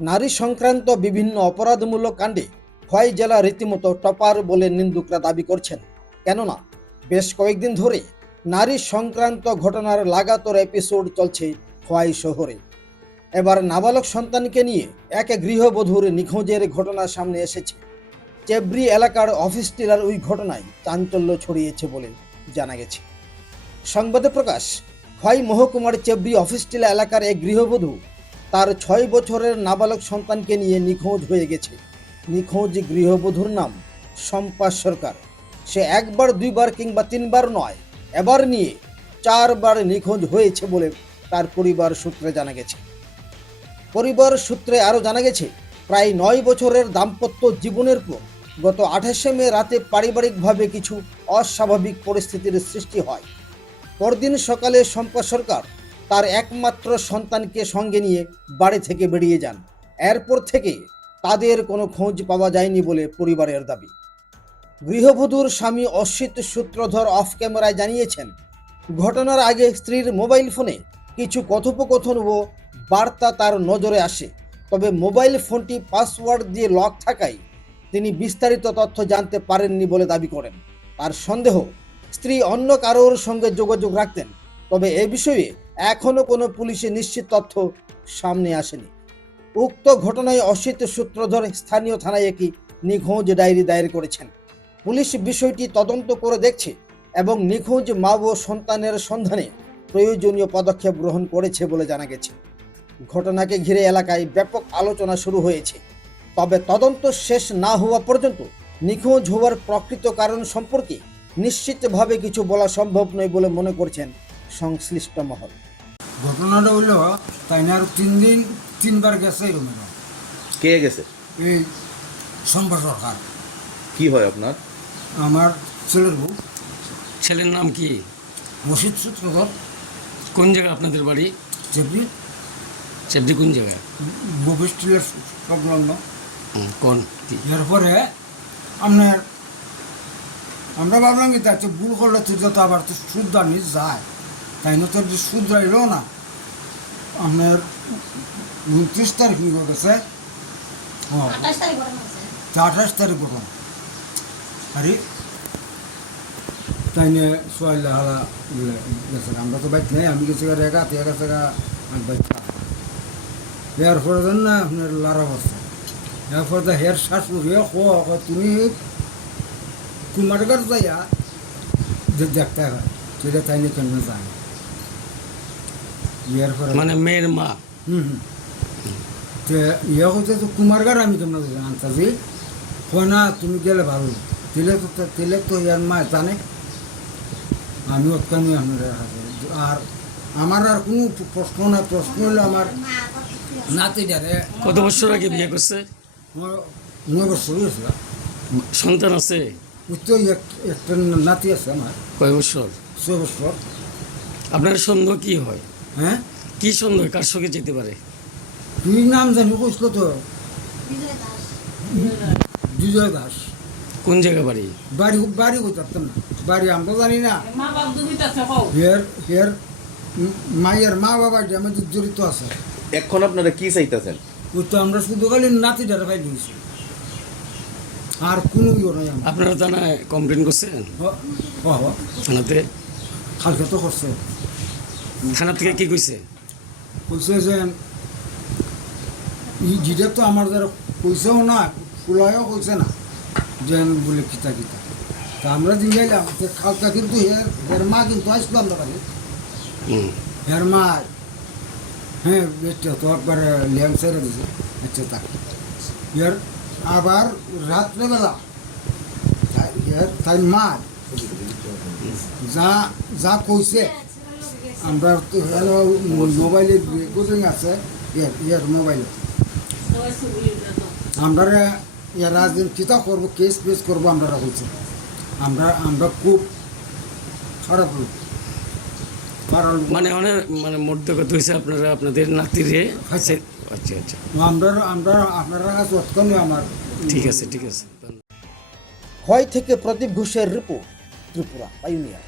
নারী সংক্রান্ত বিভিন্ন অপরাধমূলক কাণ্ডে খোয়াই জেলা রীতিমতো টপার বলে নিন্দুকরা দাবি করছেন। কেননা বেশ কয়েকদিন ধরে নারী সংক্রান্ত ঘটনার লাগাতার এপিসোড চলছে খোয়াই শহরে। এবার নাবালক সন্তানকে নিয়ে এক গৃহবধূর নিখোঁজের ঘটনা সামনে এসেছে। চেবরি এলাকার অফিস টিলার ওই ঘটনায় চাঞ্চল্য ছড়িয়েছে বলে জানা গেছে। সংবাদে প্রকাশ, খোয়াই মহকুমার চেবরি অফিস টিলা এলাকার এক গৃহবধূ তার 6 বছরের নাবালক সন্তানকে নিয়ে নিখোঁজ হয়ে গেছে। নিখোঁজ গৃহবধূর নাম শম্পা সরকার। সে একবার, দুইবার কিংবা তিনবার নয়, এবার নিয়ে 4 বার নিখোঁজ হয়েছে বলে তার পরিবার সূত্রে জানা গেছে। পরিবার সূত্রে আরও জানা গেছে, প্রায় 9 বছরের দাম্পত্য জীবনের পর গত 28শে মে রাতে পারিবারিকভাবে কিছু অস্বাভাবিক পরিস্থিতির সৃষ্টি হয়। পরদিন সকালে শম্পা সরকার তার একমাত্র সন্তানকে সঙ্গে নিয়ে বাড়ি থেকে বেরিয়ে যান। এরপর থেকে তাদের কোনো খোঁজ পাওয়া যায়নি বলে পরিবারের দাবি। গৃহবধূর স্বামী অসিত সূত্রধর অফ ক্যামেরায় জানিয়েছেন, ঘটনার আগে স্ত্রীর মোবাইল ফোনে কিছু কথোপকথন ও বার্তা তার নজরে আসে। তবে মোবাইল ফোনটি পাসওয়ার্ড দিয়ে লক থাকায় তিনি বিস্তারিত তথ্য জানতে পারেননি বলে দাবি করেন। তার সন্দেহ, স্ত্রী অন্য কারোর সঙ্গে যোগাযোগ রাখতেন। তবে এ বিষয়ে এখনও কোনো পুলিশে নিশ্চিত তথ্য সামনে আসেনি। উক্ত ঘটনায় অসিত সূত্রধর স্থানীয় থানায় একটি নিখোঁজ ডায়েরি দায়ের করেছেন। পুলিশ বিষয়টি তদন্ত করে দেখছে এবং নিখোঁজ মা ও সন্তানের সন্ধানে প্রয়োজনীয় পদক্ষেপ গ্রহণ করেছে বলে জানা গেছে। ঘটনাকে ঘিরে এলাকায় ব্যাপক আলোচনা শুরু হয়েছে। তবে তদন্ত শেষ না হওয়া পর্যন্ত নিখোঁজ হওয়ার প্রকৃত কারণ সম্পর্কে নিশ্চিতভাবে কিছু বলা সম্ভব নয় বলে মনে করছেন সংশ্লিষ্ট মহল। ঘটনাটা হইল তাই না, আর 3 দিন 3বার গেছে এরকম। কে গেছে? এই শম্পা সরকার, কি হয় আপনার? আমার ছেলের বউ। ছেলের নাম কি? মসজিদ সূত্রধর, কোন জায়গা আপনাদের বাড়ি? চেপড়ি চেবদি কোন জায়গায়? বফিস্টিলের সংলগ্ন। কোন কি? এরপরে আপনার আমরা ভাবলাম কি তাতে ভুল করলে তো যত আবার তো শুদ্ধানি যায়, তাই না? তোর যে শুদ্ধাইল না, আপনার 29 তারিখ নিয়ে গেছে, 28 তারিখ ঘটনা। আরে তাই নিয়ে সোয়াইলা হালা গেছে। আমরা তো বাইক নেই, আমি গেছি রেখা দিয়ে গেছে বাইক। এরপরে দেন না আপনার লারা বসছে। এরপরে তো হের শাশুড়ি তুমি কুমারঘাট যাইয়া যে দেখতে হয় সেটা তাই নিয়ে কেন যায়। এরপরে মানে মেয়ের মা? তো ইয়ে হচ্ছে তো কুমারঘাট আমি কেমন আনতাছি, হয় না তুমি গেলে ভালো। তেলে তো ইয়ার মা জানে, আমি ওখানে আপনার আর আমার আর কোনো প্রশ্ন না। প্রশ্ন হলো আমার নাতিটারে। কত বছর আগে বিয়ে করছে? আমার 9 বছর হয়েছিল। সন্তান আছে? তো একটা নাতি আছে আমার। কয় বছর? 6 বছর। আপনার সন্দেহ কি হয়? হ্যাঁ, কি সন্দেহ, কার সঙ্গে যেতে পারে? তুই নাম জানি কইছিল তো, বিজয় দাস। কোন জায়গা বাড়ি? বাড়ি কইতাম না, বাড়ি আমরা জানি না। হের মায়ের মা বাবা যে আমাদের জড়িত আছে। এখন আপনারা কি চাইতেছেন? ওই তো আমরা শুধু খালি নাতিটারে পাই দিয়েছি, আর কোনো ইয়ে নাই। আপনারা থানায় কমপ্লেন করছেন? থানাতে কালকে তো করছে। থানা থেকে কি কইছে? বলছে যে যেটা তো আমার যারা কইছেও না, ফুলাইও কইছে না যে বলে কিতা কিতা। তা আমরা দিন যাইলাম কালকা, কিন্তু এর মা কিন্তু আসলো আমরা কাছে। এর মা হ্যাঁ বেচতে তো একবারে ল্যাং ছেড়ে দিছে বেচতে তাকে। এর আবার রাত্রেবেলা তাই মা যা যা কইছে, আমরা তো মোবাইলে রেকর্ডিং আছে ইয়ার মোবাইলে। আমরা রাজদিন কিতা করবো, কেস পেস করবো আমরা বলছি। আমরা খুব খারাপ লোক। কারণ মানে অনেক মানে মধ্য কথা হয়েছে আপনারা আপনাদের নাতিরে। আচ্ছা আচ্ছা, আপনারা কাছে অতখানি আমার। ঠিক আছে ঠিক আছে। খোয়াই থেকে প্রদীপ ঘোষের রিপোর্ট, ত্রিপুরা পাইওনিয়ার।